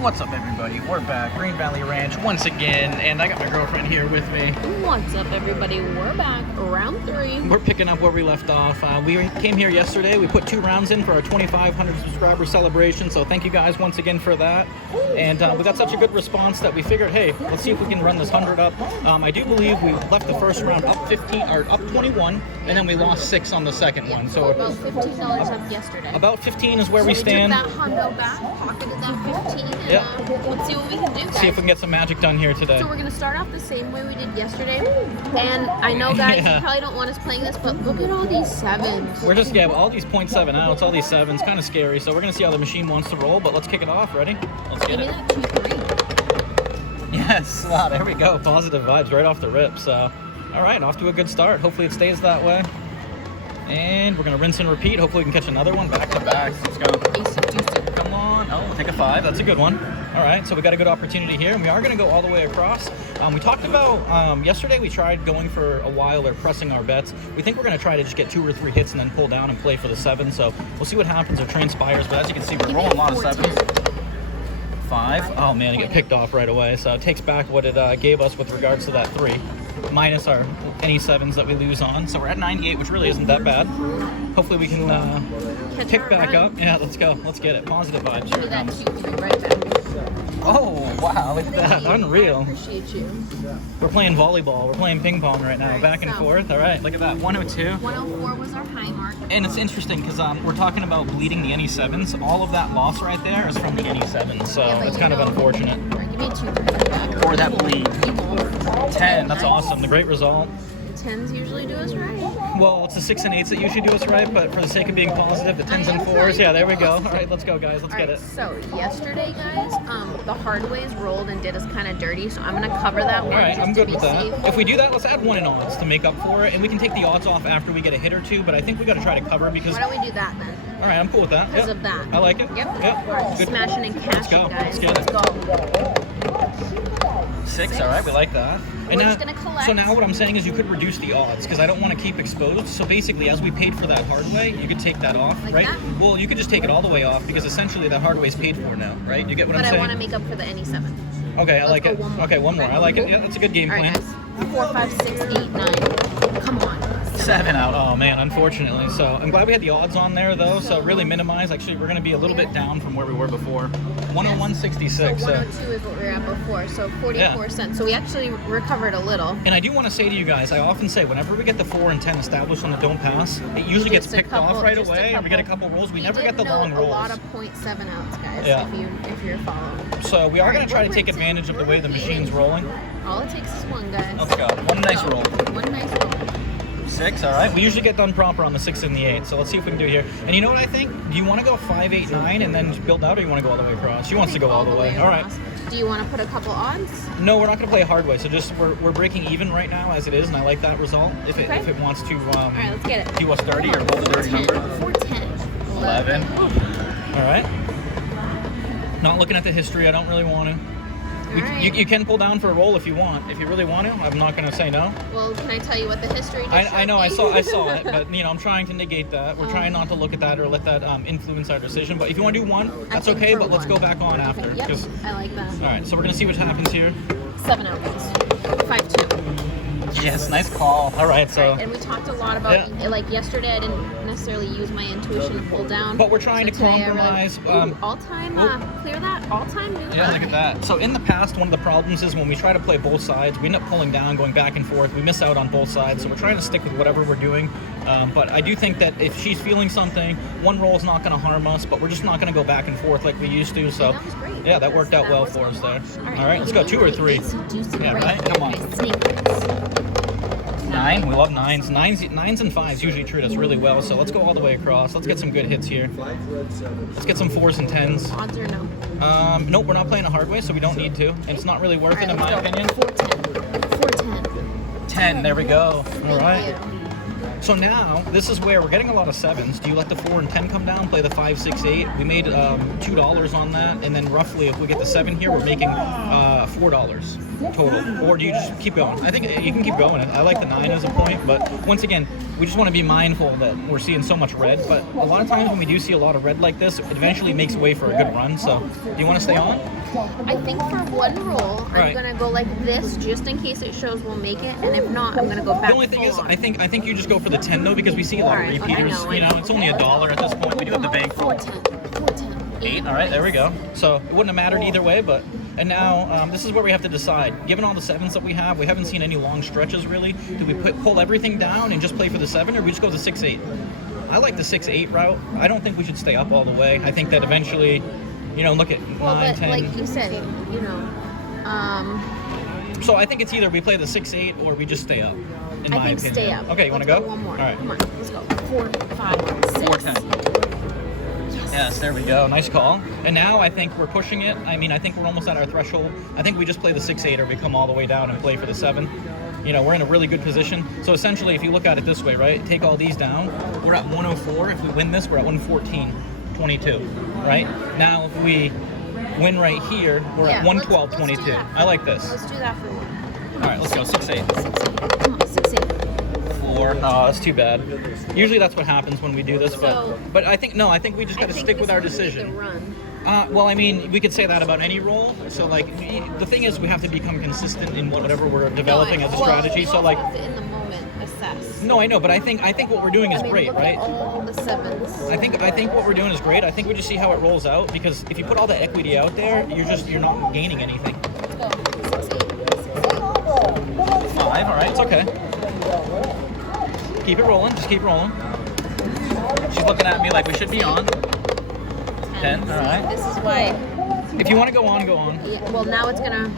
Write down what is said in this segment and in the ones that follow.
What's up, everybody? We're back, Green Valley Ranch once again, and I got my girlfriend here with me. What's up, everybody? We're back, round 3. We're picking up where we left off. We came here yesterday. We put 2 rounds in for our 2,500 subscriber celebration, so thank you guys once again for that. And we got such a good response that we figured, hey, let's see if we can run this 100 up. I do believe we left the first round up 15 or up 21, and then we lost 6 on the second one. So about $15 up yesterday. About 15 is where we So stand. We took that hundo back, pocketed that 15, and Yep. Let's see what we can do, guys. See if we can get some magic done here today. So we're gonna start off the same way we did yesterday. And I know, guys, you probably don't want us playing this, but look at all these 7s. We're just, all these 0.7 outs, all these 7s, kind of scary. So we're going to see how the machine wants to roll, but let's kick it off. Ready? Let's get Give me it. that 2-3. Yes, wow, there we go. Positive vibes right off the rip. So, all right, off to a good start. Hopefully it stays that way. And we're going to rinse and repeat. Hopefully we can catch another one back to back. Let's go. Come on. Oh, we'll take a 5. That's a good one. All right, so we got a good opportunity here, and we are going to go all the way across. We talked about, yesterday we tried going for a while or pressing our bets. We think we're going to try to just get 2 or 3 hits and then pull down and play for the 7. So we'll see what happens or transpires. But as you can see, we're rolling a lot of 7s. 5. Oh, man, you get picked off right away. So it takes back what it gave us with regards to that 3. Minus our any 7s that we lose on. So we're at 98, which really isn't that bad. Hopefully we can pick back up. Yeah, let's go. Let's get it. Positive vibes. Give me that 2-3 right back. Oh, wow, look at that. Unreal. I appreciate you. We're playing volleyball. We're playing ping pong right now, All right, back and forth. All right, look at that. 102. 104 was our high mark. And it's interesting because we're talking about bleeding the any 7s. All of that loss right there is from the any 7s, so Yeah, it's kind of unfortunate. All right, give me a 2-3 back. Or that bleed. 10, that's awesome. The great result. 10s usually do us right. Well, it's the 6 and 8s that usually do us right, but for the sake of being positive, the 10s and 4s, yeah, there we go. All right, let's go, guys. Let's get it. So yesterday, guys, the hard ways rolled and did us kind of dirty, so I'm gonna cover that one. All right, just I'm to good be with that. safe. If we do that, let's add 1 in odds to make up for it, and we can take the odds off after we get a hit or 2, but I think we got to try to cover because... Why don't we do that then? All right, I'm cool with that. Because Yep. of that. I like it. Yep. Yep. All right, Good. smashing and Let's cashing, go. guys. Let's get it. 6, all right, we like that. And We're now, just gonna collect. so now what I'm saying is you could reduce the odds because I don't want to keep exposed. So basically, as we paid for that hard way, you could take that off, Like right? that? Well, you could just take it all the way off because essentially that hard way is paid for now, right? You get what But I'm I saying? want to make up for the any 7. Okay, I Let's like go it. one more. Okay, one more. Okay. I like it. Yeah, that's a good game All right, plan. guys. 4, 5, 6, 8, 9. Come on. 7 out. Oh man, unfortunately. So I'm glad we had the odds on there though. So really minimize. Actually, we're going to be a little bit down from where we were before. 101.66. So 102 is what we were at before, so 44 cents. So we actually recovered a little. And I do want to say to you guys, I often say whenever we get the 4 and 10 established on the don't pass, it usually gets picked off right away. And we get a couple rolls. We never get the long rolls. A lot of 0.7 outs, guys. Yeah. If you're following. So we are going to try to take advantage of the way the machine's rolling. All it takes is 1, guys. Let's go. One nice roll. 1 nice roll. 6, all right. We usually get done proper on the 6 and the 8, so let's see if we can do it here. And you know what I think? Do you want to go 5, 8, 9 and then build out, or you want to go all the way across? She wants to go all the way. All right. across. Do you want to put a couple odds? No, we're not going to play a hard way. So just we're breaking even right now as it is, and I like that result. If it wants to All right, let's get it. do us dirty or roll the dirty 10. number. 410. 11. All right. Not looking at the history. I don't really want to. You can pull down for a roll if you want. If you really want to, I'm not going to say no. Well, can I tell you what the history just I know, showed I me? saw it, but I'm trying to negate that. We're trying not to look at that or let that influence our decision. But if you want to do 1, that's okay. But let's go back on after. Yep, I like that. All right, so we're going to see what happens here. 7 outs. 5-2. Yes, nice call. All right, so. And we talked a lot about, like yesterday, I didn't necessarily use my intuition to pull down. But we're trying to today I compromise. all-time, clear that, all-time new Yeah, high. look at that. So in the past, one of the problems is when we try to play both sides, we end up pulling down, going back and forth. We miss out on both sides, so we're trying to stick with whatever we're doing. But I do think that if she's feeling something, 1 roll is not going to harm us, but we're just not going to go back and forth like we used to. So that was great. yeah, that worked out well for us there. All right, let's go 2 or 3. Yeah, right. Come on. 9. We love 9s. 9s and 5s usually treat us really well. So let's go all the way across. Let's get some good hits here. Let's get some 4s and 10s. Odds or no? Nope, we're not playing a hard way, so we don't need to. And it's not really worth it in my opinion. 410. 10. There we go. All Thank right. you. So now, this is where we're getting a lot of 7s. Do you let the 4 and 10 come down, play the 5, 6, 8? We made $2 on that, and then roughly, if we get the 7 here, we're making $4 total. Or do you just keep going? I think you can keep going. I like the 9 as a point, but once again, we just want to be mindful that we're seeing so much red, but a lot of times when we do see a lot of red like this, it eventually makes way for a good run. So do you want to stay on? I think for one roll, I'm gonna go like this just in case it shows we'll make it, and if not, I'm gonna go back. The only thing is, I think you just go for the 10 though, because we see a lot of repeaters. You know, it's only $1 at this point. We do have the bank. 410. 8. All right, there we go. So it wouldn't have mattered either way, but and now this is where we have to decide. Given all the 7s that we haven't seen any long stretches really. Do we pull everything down and just play for the 7, or we just go the 6-8? I like the 6-8 route. I don't think we should stay up all the way. I think that eventually, you know, look at 9, 10. Like you said, you know. So I think it's either we play the 6-8 or we just stay up. In my opinion. Stay up. Okay, you want to go? One more. All right. Come on, let's go. 4, 5, 6. 410. Yes, there we go. Nice call. And now I think we're pushing it. I mean, I think we're almost at our threshold. I think we just play the 6-8 or we come all the way down and play for the 7. You know, we're in a really good position. So essentially, if you look at it this way, right, take all these down, we're at 104. If we win this, we're at 114.22, right? Now, if we win right here, we're at 112.22. I like this. Let's do that for one. All right, let's go. 6-8. 6-8. Come on, 6-8. 4. No, that's too bad. Usually that's what happens when we do this, but I think we just got to stick with our decision. Well, I mean, we could say that about any role. So, like, the thing is, we have to become consistent in whatever we're developing as a strategy. So, like, in the moment, assess. No, I know, but I think what we're doing is great, look right? At all the 7s. I think what we're doing is great. I think we just see how it rolls out, because if you put all the equity out there, you're not gaining anything. Let's go. 6-8. 5. All right, it's okay. Keep it rolling. Just keep rolling. She's looking at me like we should be on. 10. All right. This is why. If you want to go on, go on. Yeah, well, now it's gonna.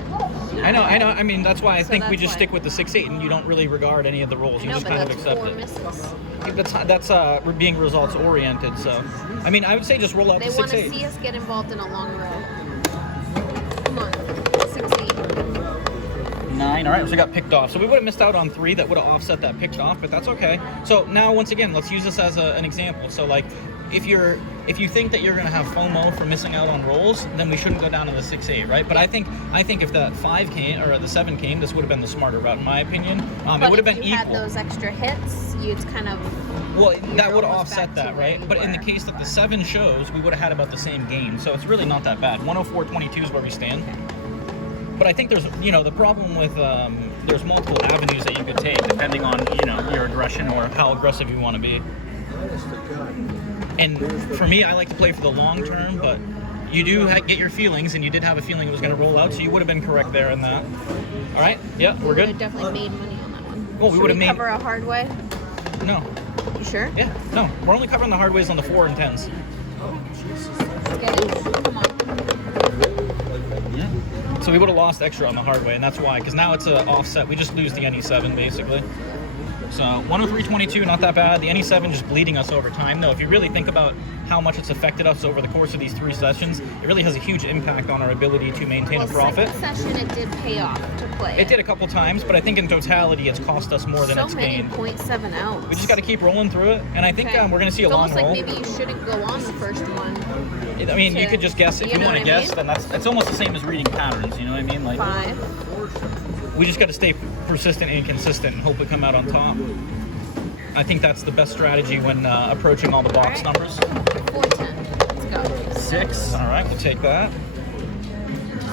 I know. I mean, that's why I think we just stick with the 6-8, and you don't really regard any of the rolls. You just kind of accept it. That's we're being results oriented. So, I mean, I would say just roll out the 6-8. They want to see us get involved in a long row. Come on, 6-8. 9. All right, so we got picked off. So we would have missed out on 3 that would have offset that picked off, but that's okay. So now, once again, let's use this as an example. So, like, if you think that you're going to have FOMO for missing out on rolls, then we shouldn't go down to the 6-8, right? But I think if that 5 came or the 7 came, this would have been the smarter route, in my opinion. It would have been equal. If you had those extra hits, you'd kind of. Well, that would have offset that, right? But in the case that the 7 shows, we would have had about the same gain. So it's really not that bad. 104.22 is where we stand. But I think there's, the problem with there's multiple avenues that you could take depending on, your aggression or how aggressive you want to be. And for me, I like to play for the long term, but you do get your feelings, and you did have a feeling it was going to roll out, so you would have been correct there in that. All right? Yeah, we're good? We would have definitely made money on that one. Well, we would have made... cover a hard way? No. You sure? Yeah, no. We're only covering the hard ways on the 4 and 10s. Let's get it. Come on. So we would have lost extra on the hard way, and that's why, because now it's an offset. We just lose the NE7, basically. So 103.22, not that bad. The NE7 just bleeding us over time, though. If you really think about how much it's affected us over the course of these 3 sessions, it really has a huge impact on our ability to maintain a profit. Second session, it did pay off to play. It did a couple times, but I think in totality, it's cost us more than it's gained. 0.7 outs. We just got to keep rolling through it, and I think we're going to see a long roll. It's almost like maybe you shouldn't go on the first one. I mean, you could just guess. If you want to guess, then it's almost the same as reading patterns, you know what I mean? Like 5. We just got to stay persistent and consistent and hope we come out on top. I think that's the best strategy when approaching all the box numbers. 410. Let's go. 6. All right, we'll take that.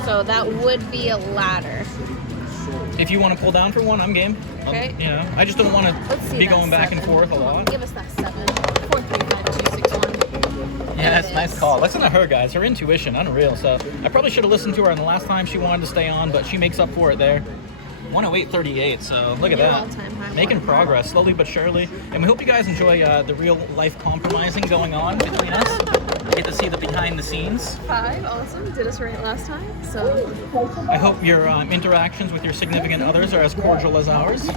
So that would be a ladder. If you want to pull down for one, I'm game. Okay. I just don't want to be going back and forth a lot. Give us that 7. 4, 3, 5, 2, 6, 1. Yeah, that's a nice call. Listen to her, guys. Her intuition, unreal. So I probably should have listened to her on the last time she wanted to stay on, but she makes up for it there. 108.38, so look at that. Making progress, slowly but surely. And we hope you guys enjoy the real life compromising going on between us. You get to see the behind the scenes. 5, awesome. Did us right last time, so. I hope your interactions with your significant others are as cordial as ours.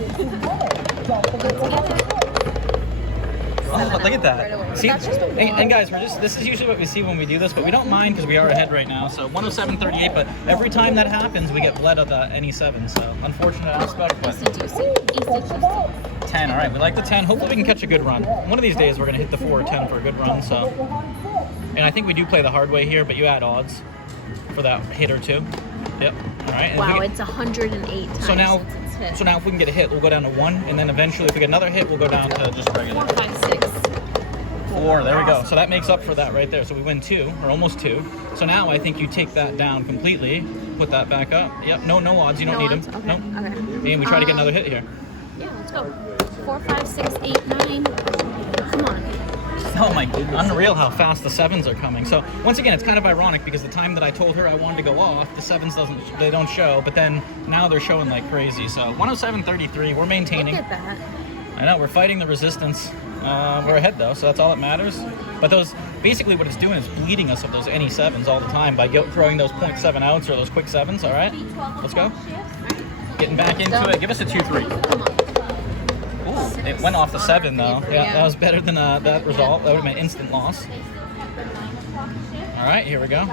Oh, look at that. Right See, and guys, this is usually what we see when we do this, but we don't mind because we are ahead right now. So 107.38, but every time that happens, we get bled of the NE7. So unfortunate aspect, but 10. All right, we like the 10. Hopefully we can catch a good run. One of these days we're going to hit the 4 or 10 for a good run. So, and I think we do play the hard way here, but you add odds for that hit or two. Yep. All right. And wow, it's 108 times. So now hit. So now if we can get a hit, we'll go down to 1, and then eventually if we get another hit, we'll go down to just regular. 4, 5, 6. 4, there we go. So that makes up for that right there. So we win 2, or almost 2. So now I think you take that down completely, put that back up. Yep, no odds, you don't need them. Okay. Nope. Okay. And we try to get another hit here. Yeah, let's go. 4, 5, 6, 8, 9. Come on. Oh my, unreal how fast the 7s are coming. So once again, it's kind of ironic because the time that I told her I wanted to go off, the 7s they don't show, but then now they're showing like crazy. So 107.33, we're maintaining. Look at that. I know, we're fighting the resistance. We're ahead though, so that's all that matters. But those, basically what it's doing is bleeding us of those any 7s all the time by throwing those 0.7 outs or those quick 7s, all right? Let's go. Getting back into it. Give us a 2-3. Come on. Ooh, it went off the 7 though. Yeah, that was better than that result. That would have been instant loss. All right, here we go.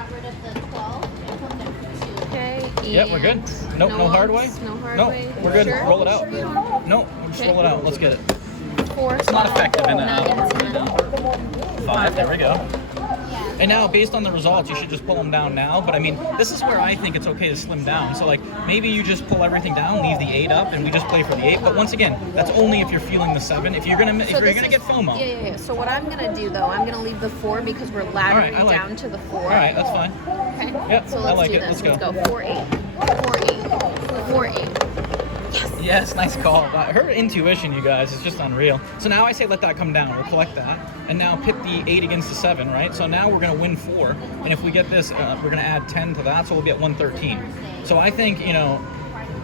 Okay. Yep, we're good. Nope, no hard way. No hard Nope, way. we're good. Sure? Roll it out. Nope, we'll just roll it out. Let's get it. 4, It's not effective in 9, 10. 5, there we go. And now, based on the results, you should just pull them down now. But I mean, this is where I think it's okay to slim down. So like, maybe you just pull everything down, leave the 8 up, and we just play for the 8. But once again, that's only if you're feeling the 7. If you're gonna get FOMO. Yeah. So what I'm gonna do though, I'm gonna leave the 4 because we're laddering I like down it. to the 4. All right, that's fine. Okay. Yep, So I let's like do it. this. Let's go. Let's go. 4, 8. 4, 8. 4, 8. Yes, nice call. Her intuition, you guys, is just unreal. So now I say let that come down. We'll collect that. And now pit the 8 against the 7, right? So now we're going to win 4. And if we get this, we're going to add 10 to that, so we'll be at 113. So I think, you know,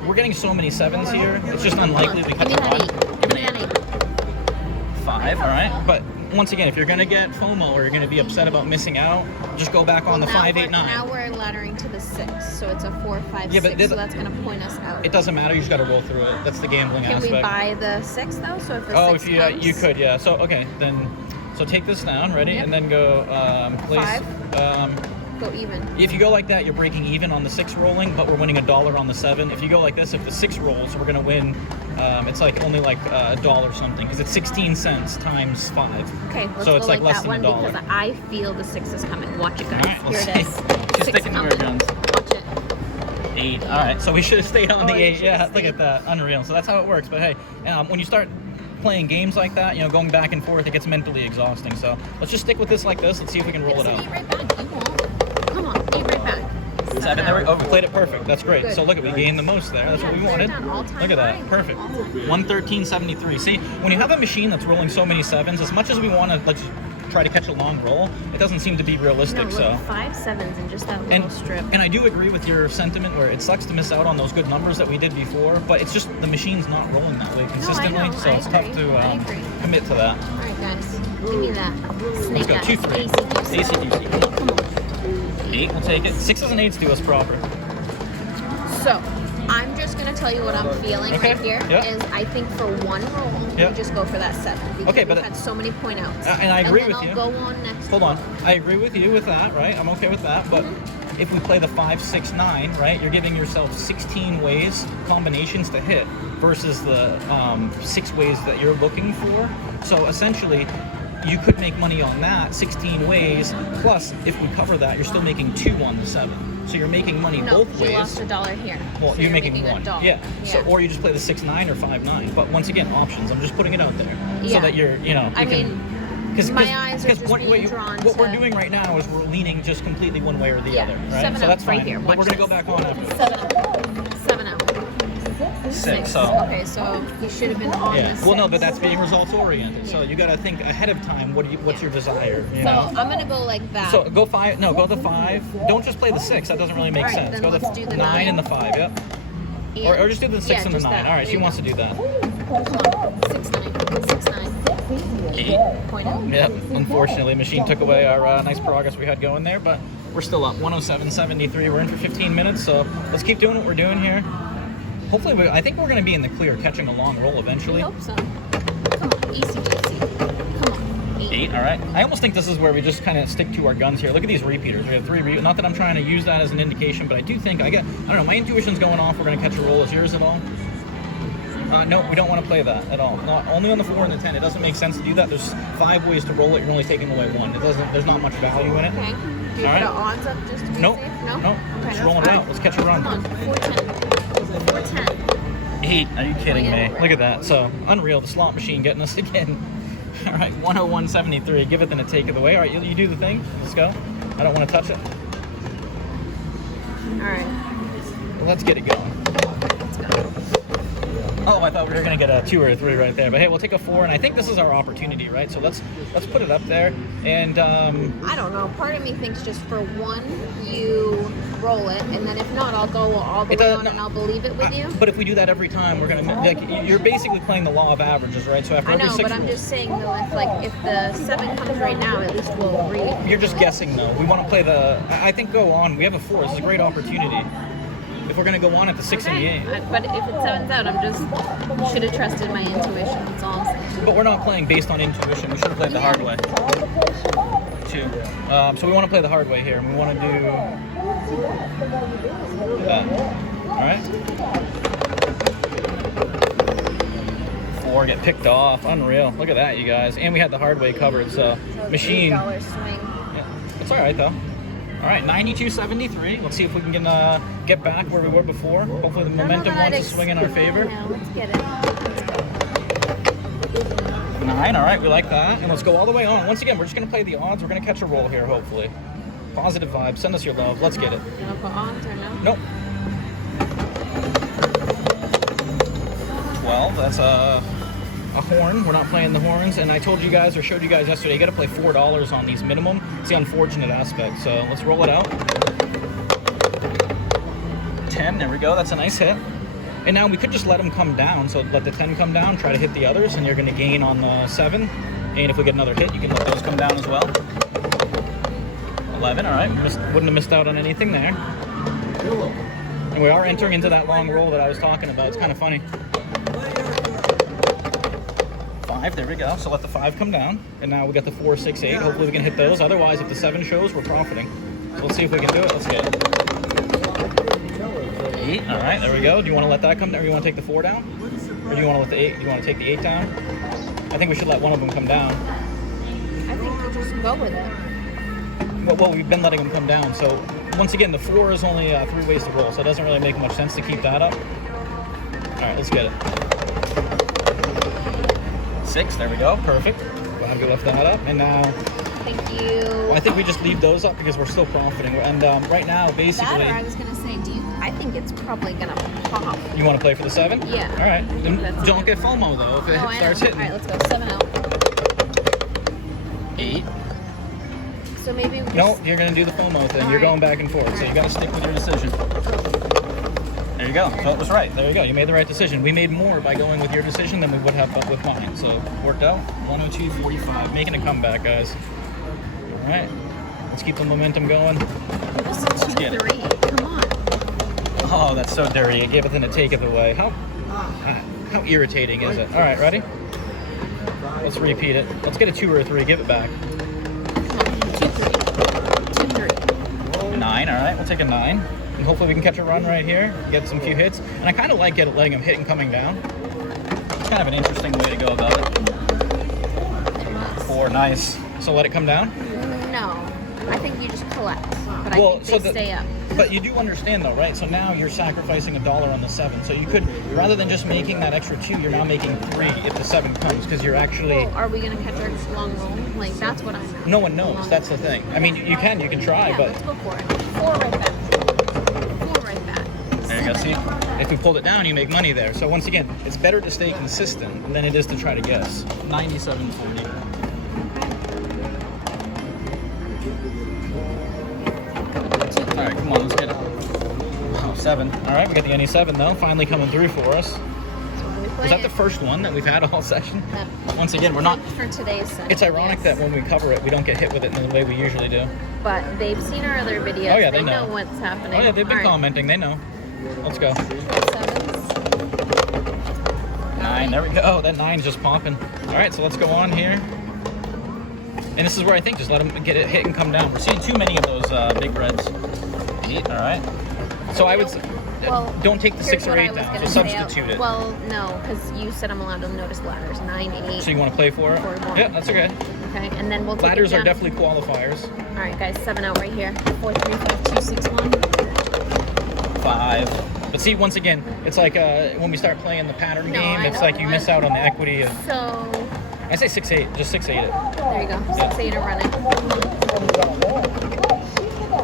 we're getting so many 7s here. It's just unlikely we Give catch me a that 1. 8. Give me that 8. 5, all right? But once again, if you're going to get FOMO or you're going to be upset about missing out, just go back on the 5, 8, 9. Now we're laddering to the 6, so it's a 4, 5, Yeah, but 6, so that's going to point us out. It doesn't matter. You just got to roll through it. That's the gambling Can aspect. we buy the 6 though? So if the 6 if you comes, you could, yeah. So okay, then so take this down, ready, Yep. and then go place. 5. Go even. If you go like that, you're breaking even on the 6 rolling, but we're winning $1 on the 7. If you go like this, if the 6 rolls, we're gonna win. It's like only like $1 something because it's 16 cents times 5. Okay, let's so go it's like less that than one $1. because I feel the 6 is coming. Watch it, guys. All right, Here let's it is. see. Just 6 sticking to our coming. guns. Watch it. 8. All right, so we should have stayed on the you 8. should Yeah, have look at that, unreal. So that's how it works. But hey, when you start playing games like that, you know, going back and forth, it gets mentally exhausting. So let's just stick with this like this. Let's see if we can roll it Give out. us an 8 right back. You won't. Come on, 8 right back. 7, there we go. We played it perfect. That's great. Good. So look at, we gained the most there. That's what we Yeah, wanted. third down, all-time Look at that. high. Perfect. All-time. 113.73. See, when you have a machine that's rolling so many 7s, as much as we want to try to catch a long roll, it doesn't seem to be realistic. No, look, So 5 7s in just that little strip. and I do agree with your sentiment where it sucks to miss out on those good numbers that we did before, but it's just the machine's not rolling that way consistently, know. so I it's tough agree. to I agree. commit to that. All right, guys. Give me that. Snake Let's go. 2, 3. eyes. ACDC. Come on. 8, we'll take it. 6s and 8s do us proper. So, I'm just gonna tell you what I'm feeling Okay. right here. Yeah. Is I think for one roll, Yeah. we just go for that 7 because Okay, but we've had so many point outs. and I agree then with I'll you. go on next. Hold on. I agree with you with that, right? I'm okay with that. But if we play the 5, 6, 9, right, you're giving yourself 16 ways, combinations to hit versus the 6 ways that you're looking for. So essentially, you could make money on that 16 ways. Plus, if we cover that, you're still making 2 on the 7. So you're making money No, both you ways. lost $1 here. Well, so you're making a one. $1. Yeah. So, or you just play the 6, 9 or 5, 9. But once again, options. I'm just putting it out there so Yeah. that you're, you know. I mean, my eyes are just being drawn what we're to- doing right now is we're leaning just completely one way or the Yeah, other, right? 7 So that's out right fine. here. But Watch we're gonna this. go back on after 7 out. 7 out. 6. So Okay, so you should have been on yeah. the 6. Well, no, but that's being results oriented. So you got to think ahead of time. What's your desire? You So know. I'm gonna go like that. So go 5. No, go the 5. Don't just play the 6. That doesn't really make Alright, sense. then Go let's the do the 9 and the 5. Yep. Or just do the 6 and the 9. All right. She wants to do that. Come on. 6, 9. 6, 9. 8. Point out. Yep. Unfortunately, machine took away our nice progress we had going there, but we're still up 107.73. We're in for 15 minutes, so let's keep doing what we're doing here. Hopefully, I think we're going to be in the clear, catching a long roll I eventually. hope so. Come on. Easy peasy. Come on. 8. All right. I almost think this is where we just kind of stick to our guns here. Look at these repeaters. We have 3. Not that I'm trying to use that as an indication, but I do think I don't know. My intuition's going off. We're going to catch a roll. Is yours at all? No, we don't want to play that at all. Not only on the 4 and the 10. It doesn't make sense to do that. There's 5 ways to roll it. You're only taking away 1. It doesn't. There's not much value in it. Okay. Do you All put right. the odds up just to be Nope. safe? No? Nope. Okay, Just that's rolling it fine. out. Let's catch a run. Come on. 410. 410. 8. 8. Are you kidding me? Look at that. So, unreal. The slot machine getting us again. All right, 101.73. Give it, then a take it away. All right, you do the thing. Let's go. I don't want to touch it. All right. Well, let's get it going. Let's go. Oh, I thought we were gonna get a 2 or a 3 right there, but hey, we'll take a 4, and I think this is our opportunity, right? So let's put it up there, and I don't know. Part of me thinks just for one, you roll it, and then if not, I'll go all the way on and I'll believe it with you. But if we do that every time, we're gonna like you're basically playing the law of averages, right? So after I know, every 6 but I'm just saying though, if the 7 comes right now, at least we'll read. You're just guessing though. We want to play the. I think go on. We have a 4. This is a great opportunity. If we're gonna go on at the 6 and the 8. But if it 7's out, I'm just should have trusted my intuition. That's all I'm saying. But we're not playing based on intuition. We should have played the hard way. 2. So we want to play the hard way here, and we want to do that. All right. 4 get picked off. Unreal. Look at that, you guys. And we had the hard way covered. So machine. $8 swing. Yeah, it's all right though. All right, 92.73. Let's see if we can get back where we were before. Hopefully the momentum wants to swing in our favor. Yeah, let's get it. 9, all right, we like that. And let's go all the way on. Once again, we're just gonna play the odds. We're gonna catch a roll here, hopefully. Positive vibes, send us your love. Let's get it. You wanna put odds or no? Nope. 12, that's a horn. We're not playing the horns. And I told you guys, or showed you guys yesterday, you gotta play $4 on these minimum. It's the unfortunate aspect. So let's roll it out. 10, there we go, that's a nice hit. And now we could just let them come down. So let the 10 come down, try to hit the others, and you're gonna gain on the 7. And if we get another hit, you can let those come down as well. 11, all right, wouldn't have missed out on anything there. And we are entering into that long roll that I was talking about. It's kind of funny. 5, there we go. So let the 5 come down. And now we got the 4, 6, 8. Hopefully we can hit those. Otherwise, if the 7 shows, we're profiting. So let's see if we can do it. Let's get it. 8, all right, there we go. Do you want to let that come down, or you want to take the 4 down? Or do you want to let the 8, do you want to take the 8 down? I think we should let one of them come down. I think we'll just go with it. Well, we've been letting them come down. So once again, the 4 is only 3 ways to roll. So it doesn't really make much sense to keep that up. All right, let's get it. 6, there we go, perfect. Glad we left that up. And now, Thank you. well, I think we just leave those up because we're still profiting. And right now, basically, That, or I was gonna say, I think it's probably gonna pop. you want to play for the 7? Yeah. All right. Then That's don't it. get FOMO though if it Oh, I starts know. hitting. All right, let's go 7 out. 8. So maybe we just... No, you're gonna do the FOMO thing. You're right. going back and forth, so you gotta stick with your decision. There you go. So it was right. There you go. You made the right decision. We made more by going with your decision than we would have with mine. So worked out. 102.45. Making a comeback, guys. All right. Let's keep the momentum going. This is 2, get it. 3. Come on. Oh, that's so dirty. It gave it, then to take it away. How irritating is it? All right, ready? Let's repeat it. Let's get a 2 or a 3. Give it back. 2, 3. 2, 3. 9. All right. We'll take a 9. And hopefully we can catch a run right here, get some few hits. And I kind of like letting them hit and coming down. It's kind of an interesting way to go about it. 4, nice. So let it come down? No. I think you just collect. But Well, I think they stay up. But you do understand though, right? So now you're sacrificing $1 on the 7. So you could, rather than just making that extra 2, you're now making 3 if the 7 comes, because you're actually... Well, are we going to catch our long roll? Like, that's what I'm at. No one knows. That's the thing. I mean, you can try, Yeah, but... let's go for it. 4 right back. 4 right back. There you go, see? If we pulled it down, you make money there. So once again, it's better to stay consistent than it is to try to guess. 97.40. All right, come on, let's get it. Oh, 7. All right, we got the any 7 though, finally coming through for us. Was that the first one that we've had all session? No. Once again, we're not... For today's session, It's ironic yes. that when we cover it, we don't get hit with it in the way we usually do. But they've seen our other videos. Oh yeah, they know. know what's happening. Oh yeah, they've been All right. commenting. They know. Let's go. 7s. 9. There we go. That 9's just popping. All right, so let's go on here. And this is where I think just let them get it hit and come down. We're seeing too many of those big reds. 8. All right. So I would Well, don't take the 6 here's or what I 8 was down. gonna So say. substitute it. Well, no, because you said I'm allowed to notice ladders. 9, 8. So you want to play for it? 4, 1. Yeah, that's okay. Okay, and then we'll take Ladders it down. are definitely qualifiers. All right, guys, 7 out right here. 4, 3, 5, 2, 6, 1. 5. But See, once again, it's like when we start playing the pattern No, game, I it's know. like you miss out on the equity of. So I say 6-8, just 6-8 it. there you go. 6-8 and running.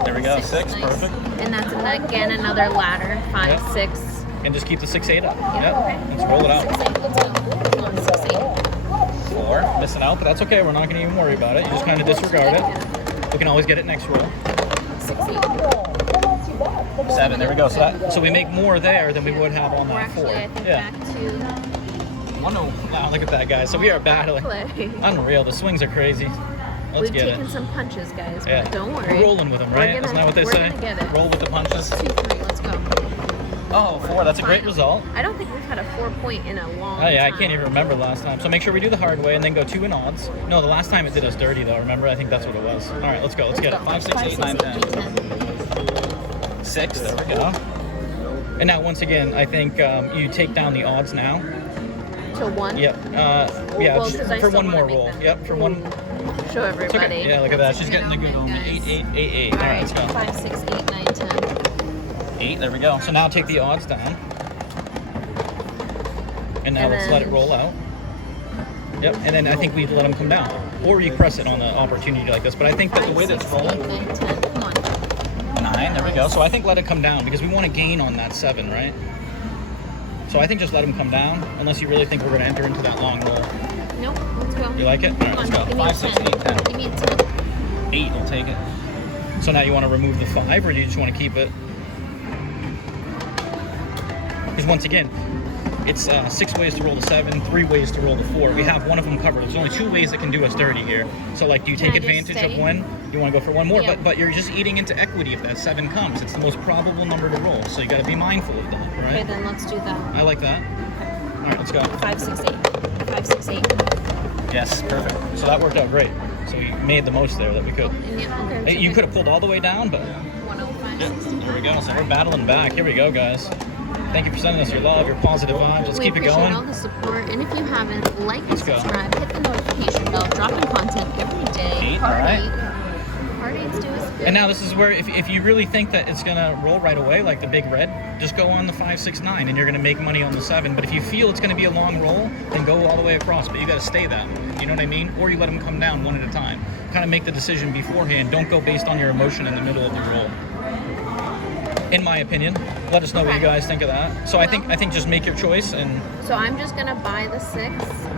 There we go, 6, nice. perfect. And that's again another ladder. 5, Yep. 6. And just keep the 6-8 up. Yeah, Yep. okay. Let's roll it out. 6-8. Let's go. Come on, 6-8. 4, missing out, but that's okay. We're not going to even worry about it. You just kind of disregard it. We can always get it next roll. 6-8. 7, there we go. So we make more there than we would have on We're that 4. actually, I think, Yeah. back to 1-0. Wow, look at that, guys. So we are battling. play. Unreal. The swings are crazy. Let's We've get taken it. some punches, guys, but Yeah. don't worry. We're rolling with them, right? We're Isn't that what they we're say? Gonna get it. Roll with the punches. 2-3. Let's go. Oh, 4. That's a great Finally. result. I don't think we've had a 4-point in a long Oh, yeah, I time. can't even remember last time. So make sure we do the hard way and then go 2 in odds. No, the last time it did us dirty, though. Remember? I think that's what it was. All right, let's go. Let's get it. 5, 6, 8, 9, 10. 6. There we go. And now, once again, I think you take down the odds now. To 1? Yep. Yeah, Well, just 'cause I for still one wanna more make roll. them. Yep, for one. Show It's everybody. okay. Yeah, look at that. That's She's a getting the good omen, omen. guys. 8, 8, 8, 8. All All right, right, let's go. 5, 6, 8, 9, 10. 8. There we go. So now take the odds down. And now And let's then- let it roll out. Yep, and then I think we let them come down. Or you press it on the opportunity like this. But I think that the 5, way 6, that's 8, rolling, 9, 10. Come on. 9, there we go. So I think let it come down because we want to gain on that 7, right? So I think just let them come down unless you really think we're going to enter into that long roll. Nope. Let's go. You like it? All right, Come let's on. go. Give me a 5, 6, 10. 8, 10. Give me a 10. 8, we'll take it. So now you want to remove the 5 or do you just want to keep it? Because once again, it's 6 ways to roll the 7, 3 ways to roll the 4. We have one of them covered. There's only 2 ways that can do us dirty here. So like, do you Can take I just advantage of stay? one? You want to go for one more, Yeah. but you're just eating into equity if that 7 comes. It's the most probable number to roll, so you got to be mindful of that, right? Okay, then let's do that. I like that. All right, let's go. 5, 6, 8. 5, 6, 8. Yes, perfect. So that worked out great. So we made the most there that we could. And yeah, okay. it's You okay. could have pulled all the way down, but 105, yeah, 60. there we go. So we're battling back. Here we go, guys. Thank you for sending us your love, your positive vibes. Let's We keep it appreciate going. all the support, and if you haven't, like and Let's go. subscribe, hit the notification bell, dropping content every day. 8, all right. Parties do us good. And now this is where if you really think that it's going to roll right away, like the big red, just go on the 5, 6, 9, and you're going to make money on the 7. But if you feel it's going to be a long roll, then go all the way across. But you got to stay that. You know what I mean? Or you let them come down one at a time. Kind of make the decision beforehand. Don't go based on your emotion in the middle of the roll. In my opinion, let us know what you guys think of that. So I think just make your choice and So I'm just gonna buy the 6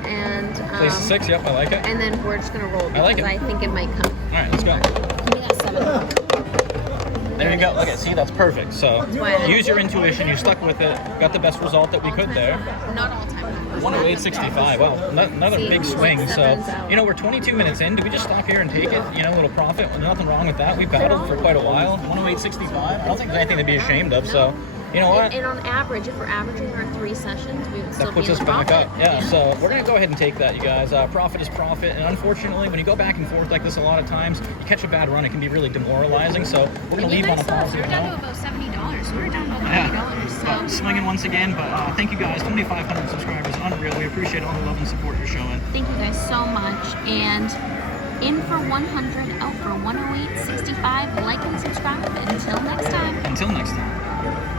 and place the 6. Yep, I like it. and then we're just gonna roll because I like it. I think it might come. All right, let's go. Give me that 7. There you go. Look at, see, that's perfect. So why I- use your intuition. You stuck with it. Got the best result that we could there. Not all time. 108.65. Well, another See, big swing. So, seven's out. you know, we're 22 minutes in. Do we just stop here and take it? You know, a little profit. Nothing wrong with that. We battled for quite a while. 108.65. I don't think there's anything to be ashamed of. So, you know what? And on average, if we're averaging our 3 sessions, we would still That puts be us in the back profit. up. Yeah, so we're going to go ahead and take that, you guys. Profit is profit. And unfortunately, when you go back and forth like this a lot of times, you catch a bad run, it can be really demoralizing. So we're going to You leave on guys a saw us. We positive were down note. to about $70. So we were down to about Yeah. $90. So Swinging once again, but thank you guys. 2,500 subscribers. Unreal. We appreciate all the love and support you're showing. thank you guys so much. And in for 100, out for 108.65. Like and subscribe. Until next time. Until next time.